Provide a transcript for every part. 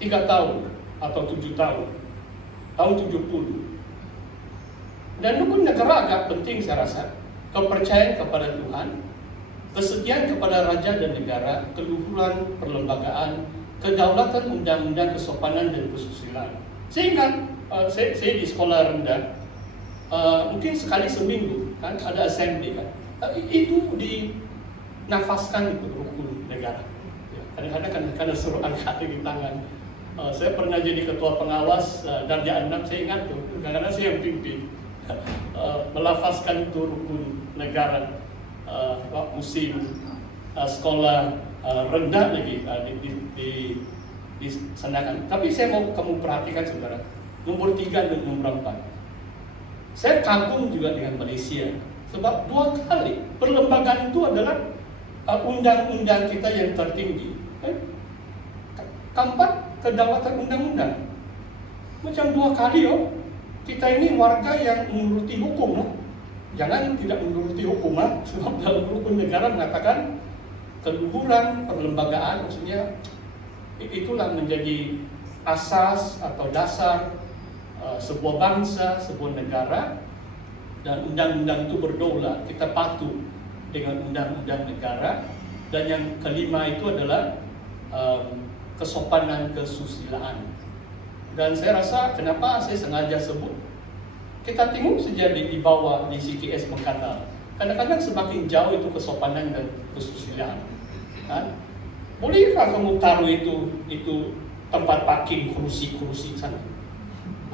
3 tahun atau 7 tahun, tahun 70. Dan rukun negara agak penting saya rasa. Kepercayaan kepada Tuhan, kesetiaan kepada raja dan negara, keluhuran perlembagaan, kedaulatan undang-undang, kesopanan dan kesusilaan. Saya ingat, saya di sekolah rendah, mungkin sekali seminggu kan ada assembly kan, itu dinafaskan itu rukun negara. Kadang-kadang karena suruh angkat di tangan. Saya pernah jadi ketua pengawas darjah 6, saya ingat tuh, kadang-kadang saya yang pimpin melafazkan itu rukun negara musim sekolah rendah lagi disanakan. Tapi saya mau kamu perhatikan saudara, nomor 3 dan nomor 4. Saya kagum juga dengan Malaysia, sebab 2 kali perlembagaan itu adalah undang-undang kita yang tertinggi. Keempat, kedaulatan undang-undang. Macam 2 kali kita ini warga yang menuruti hukum. Jangan tidak menuruti hukum, sebab dalam rukun negara mengatakan keluhuran perlembagaan, maksudnya itulah menjadi asas atau dasar sebuah bangsa, sebuah negara, dan undang-undang itu berdaulat. Kita patuh dengan undang-undang negara. Dan yang kelima itu adalah kesopanan, kesusilaan. Dan saya rasa kenapa saya sengaja sebut, kita tengok saja di bawah di CKS Mengkatal, kadang-kadang semakin jauh itu kesopanan dan kesusilaan kan? Bolehkah kamu taruh itu tempat parking kursi-kursi sana?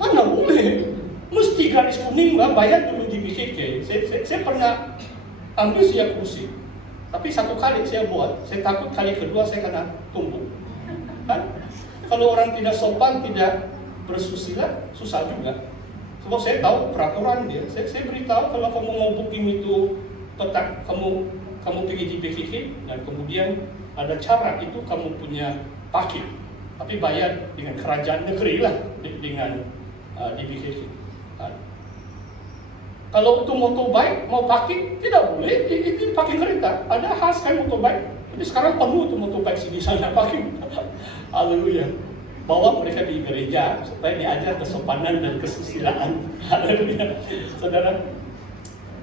Mana boleh, mesti garis kuning lah, bayar dulu di BKK. Saya pernah ambil saja kursi, tapi 1 kali saya buat, saya takut kali kedua saya kena tumbuk kan? Kalau orang tidak sopan, tidak bersusila, susah juga. Sebab saya tahu peraturan dia. Saya beritahu kalau kamu mau booking itu petak, kamu pergi di BKK, dan kemudian ada cara itu kamu punya parking, tapi bayar dengan kerajaan negeri lah, dengan di BKK. Kalau itu motorbike mau parking tidak boleh, ini parking kereta. Ada khas kan motorbike. Jadi sekarang penuh itu motorbike sini sana parking. Haleluya. Bawa mereka di gereja supaya diajar kesopanan dan kesusilaan. Haleluya. Saudara.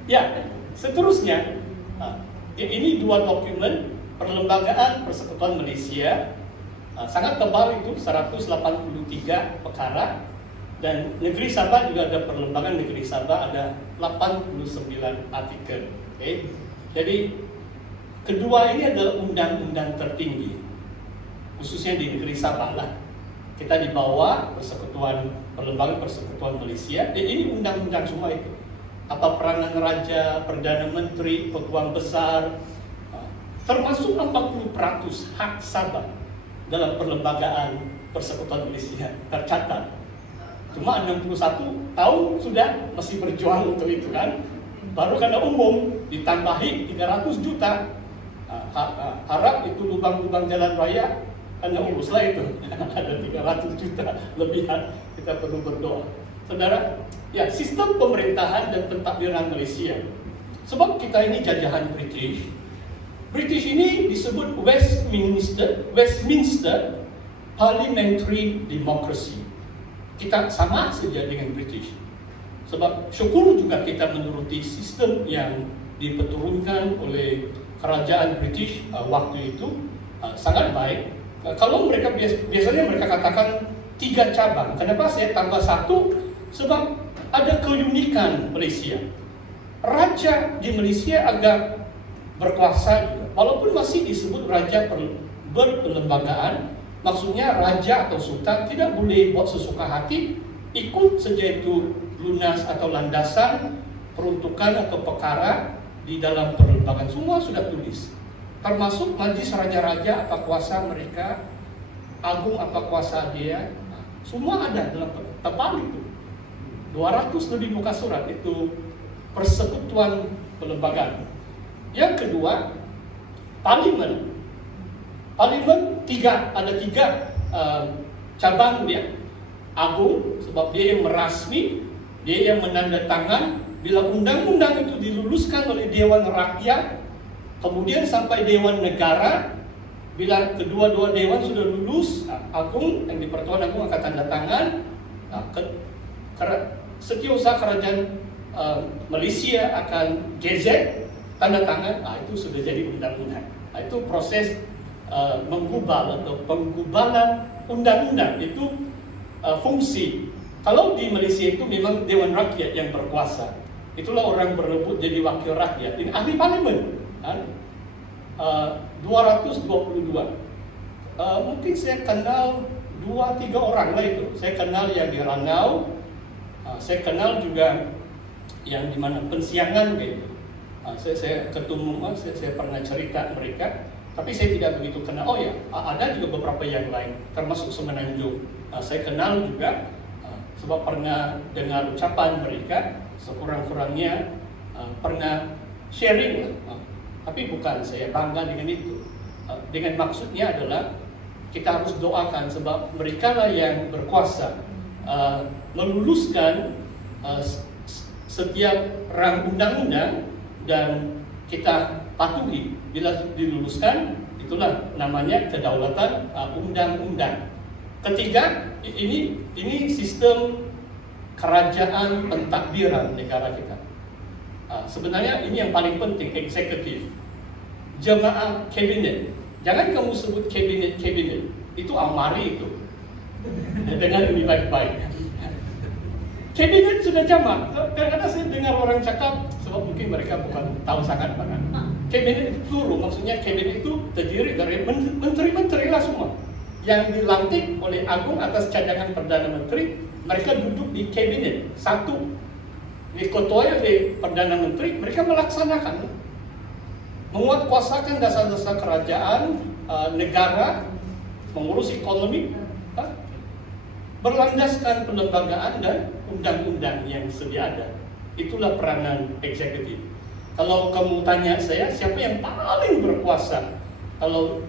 Ya, seterusnya ini 2 dokumen perlembagaan Persekutuan Malaysia, sangat tebal itu, 183 perkara. Dan Negeri Sabah juga ada perlembagaan Negeri Sabah, ada 89 artikel. Okay? Jadi kedua ini adalah undang-undang tertinggi, khususnya di Negeri Sabah lah. Kita di bawah perlembagaan Persekutuan Malaysia. Dan ini undang-undang semua itu. Apa peranan raja, perdana menteri, peguam besar, termasuk 40% hak Sabah dalam perlembagaan Persekutuan Malaysia tercatat. Cuma 61 tahun sudah masih berjuang untuk itu kan. Baru karena umum ditambahi 300 juta. Harap itu lubang-lubang jalan raya karena uruslah itu. Ada 300 juta lebihan, kita perlu berdoa. Saudara, ya sistem pemerintahan dan pentadbiran Malaysia. Sebab kita ini jajahan British. British ini disebut Westminster Parliamentary Democracy. Kita sama saja dengan British. Sebab syukur juga kita menuruti sistem yang diperturunkan oleh kerajaan British waktu itu, sangat baik. Kalau mereka biasanya mereka katakan 3 cabang. Kenapa saya tambah 1? Sebab ada keunikan Malaysia. Raja di Malaysia agak berkuasa juga. Walaupun masih disebut raja berperlembagaan, maksudnya raja atau sultan tidak boleh buat sesuka hati, ikut saja itu lunas atau landasan peruntukan atau perkara di dalam perlembagaan. Semua sudah tulis. Termasuk majlis raja-raja apa kuasa mereka, agung apa kuasa dia, semua ada dalam tebal itu. 200 lebih muka surat itu persekutuan perlembagaan. Yang kedua, parlimen. Parlimen ada tiga cabang dia. Agung, sebab dia yang merasmi, dia yang menandatangan. Bila undang-undang itu diluluskan oleh Dewan Rakyat, kemudian sampai Dewan Negara, bila kedua-dua dewan sudah lulus, agung yang di Pertuan Agung akan tanda tangan. Setiausaha Kerajaan Malaysia akan gazette, tanda tangan. Itu sudah jadi undang-undang. Itu proses menggubal atau penggubalan undang-undang. Itu fungsi. Kalau di Malaysia itu memang Dewan Rakyat yang berkuasa. Itulah orang berebut jadi wakil rakyat. Ini ahli parlimen. 222. Mungkin saya kenal 2-3 orang lah itu. Saya kenal yang di Ranau, saya kenal juga yang di mana Pensiangan gitu. Saya ketemu, saya pernah cerita mereka, tapi saya tidak begitu kenal. Oh ya, ada juga beberapa yang lain, termasuk Semenanjung. Saya kenal juga, sebab pernah dengar ucapan mereka, sekurang-kurangnya pernah sharing lah. Tapi bukan saya bangga dengan itu. Dengan maksudnya adalah kita harus doakan sebab mereka lah yang berkuasa meluluskan setiap rang undang-undang dan kita patuhi. Bila diluluskan, itulah namanya kedaulatan undang-undang. Ketiga, ini sistem kerajaan pentadbiran negara kita. Sebenarnya ini yang paling penting, eksekutif. Jemaah kabinet. Jangan kamu sebut kabinet, itu almari itu. Dengar ini baik-baik. Kabinet sudah jamak. Kadang-kadang saya dengar orang cakap, sebab mungkin mereka bukan tahu sangat banget. Kabinet itu plural, maksudnya kabinet itu terdiri dari menteri-menteri lah semua. Yang dilantik oleh Agung atas cadangan Perdana Menteri, mereka duduk di kabinet satu. Diketuai oleh Perdana Menteri, mereka melaksanakan, menguatkuasakan dasar-dasar kerajaan negara, mengurus ekonomi, berlandaskan pelembagaan dan undang-undang yang sedia ada. Itulah peranan eksekutif. Kalau kamu tanya saya, siapa yang paling berkuasa? Kalau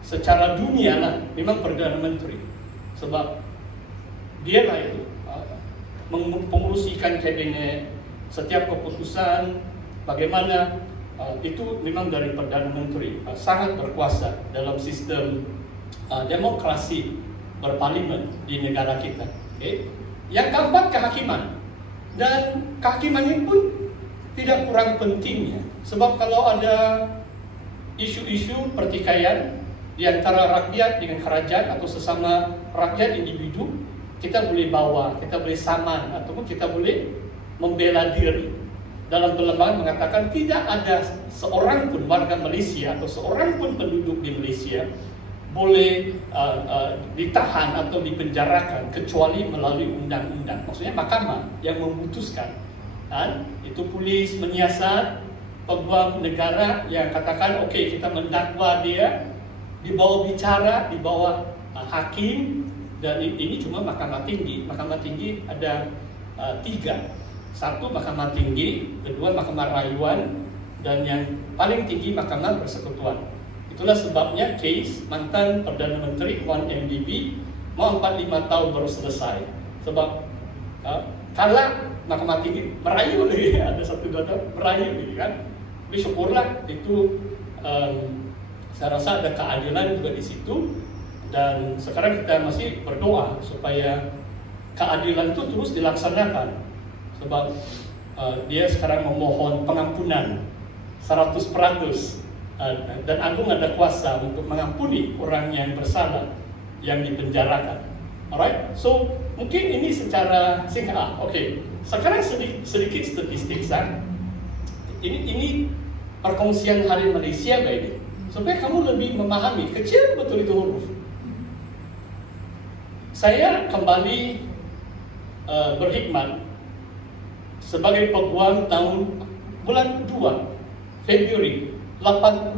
secara dunia lah, memang Perdana Menteri. Sebab dia lah itu mengurusikan kabinet, setiap keputusan bagaimana itu memang dari Perdana Menteri. Sangat berkuasa dalam sistem demokrasi berparlimen di negara kita. Okay. Yang keempat, kehakiman. Dan kehakiman ini pun tidak kurang pentingnya. Sebab kalau ada isu-isu pertikaian di antara rakyat dengan kerajaan atau sesama rakyat individu, kita boleh bawa, kita boleh saman, ataupun kita boleh membela diri. Dalam perlembagaan mengatakan tidak ada seorang pun warga Malaysia atau seorang pun penduduk di Malaysia boleh ditahan atau dipenjarakan kecuali melalui undang-undang. Maksudnya mahkamah yang memutuskan. Itu polis menyiasat peguam negara yang katakan okey, kita mendakwa dia, dibawa bicara, dibawa hakim. Dan ini cuma Mahkamah Tinggi. Mahkamah Tinggi ada 3. Satu Mahkamah Tinggi, kedua Mahkamah Rayuan, dan yang paling tinggi Mahkamah Persekutuan. Itulah sebabnya case mantan Perdana Menteri Wan MDB mau 45 tahun baru selesai. Sebab kalah Mahkamah Tinggi, merayu lagi, ada 1-2 tahun merayu lagi kan. Tapi syukurlah itu, saya rasa ada keadilan juga di situ. Dan sekarang kita masih berdoa supaya keadilan itu terus dilaksanakan. Sebab dia sekarang memohon pengampunan 100%. Dan Agung ada kuasa untuk mengampuni orang yang bersalah, yang dipenjarakan. Alright, so mungkin ini secara singkat. Okey, sekarang sedikit statistik San. Ini perkongsian Hari Malaysia ini, supaya kamu lebih memahami. Kecil betul itu huruf. Saya kembali berkhidmat sebagai peguam tahun bulan 2 Februari 88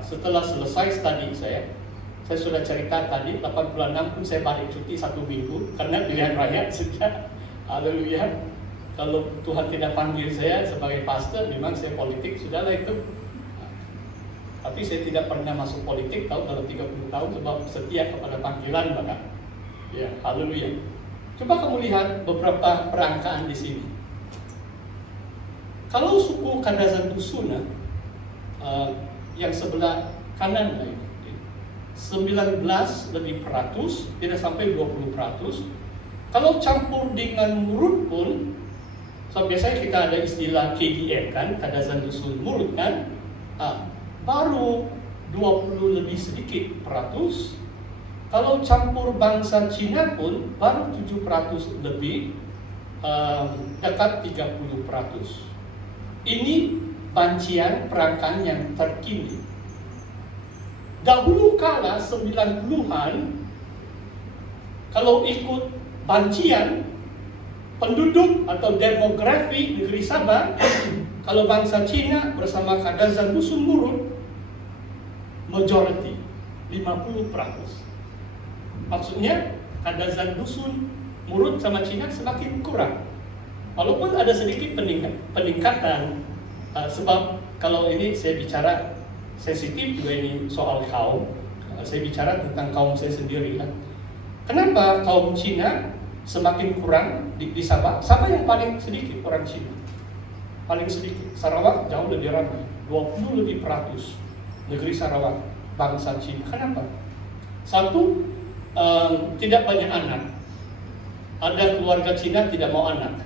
setelah selesai studi saya. Saya sudah cerita tadi 86 pun saya balik cuti 1 minggu karena pilihan rakyat sejak. Haleluya. Kalau Tuhan tidak panggil saya sebagai pastor, memang saya politik sudahlah itu. Tapi saya tidak pernah masuk politik dalam 30 tahun sebab setia kepada panggilan Bapak. Ya, haleluya. Coba kamu lihat beberapa perangkaan di sini. Kalau suku Kadazan Dusuna yang sebelah kanan 19%, tidak sampai 20%. Kalau campur dengan murut pun, so biasanya kita ada istilah KDM kan, kadazan dusun murut kan, baru 20 lebih sedikit peratus. Kalau campur bangsa Cina pun baru 7% lebih, dekat 30%. Ini bancian perangkan yang terkini. Dahulu kala 90-an, kalau ikut bancian penduduk atau demografi negeri Sabah, kalau bangsa Cina bersama kadazan dusun murut, majority 50%. Maksudnya kadazan dusun murut sama Cina semakin kurang. Walaupun ada sedikit peningkatan, sebab kalau ini saya bicara sensitif juga ini soal kaum, saya bicara tentang kaum saya sendiri kan. Kenapa kaum Cina semakin kurang di Sabah? Sabah yang paling sedikit orang Cina, paling sedikit. Sarawak jauh lebih ramai, 20 lebih peratus negeri Sarawak bangsa Cina. Kenapa? Satu, tidak banyak anak. Ada keluarga Cina tidak mau anak.